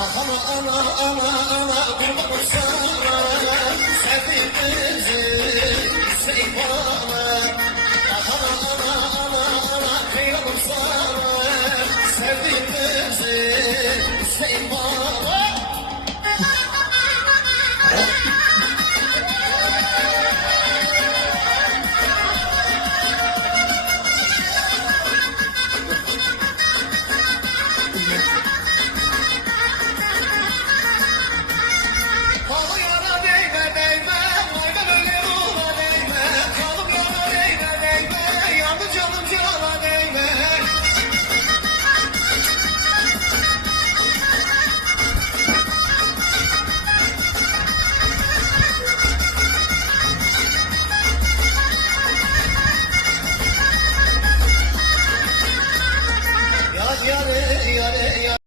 Ana ana ana ana kurban sana Sevdim bizi Seyfana Ana ana ana sana señores.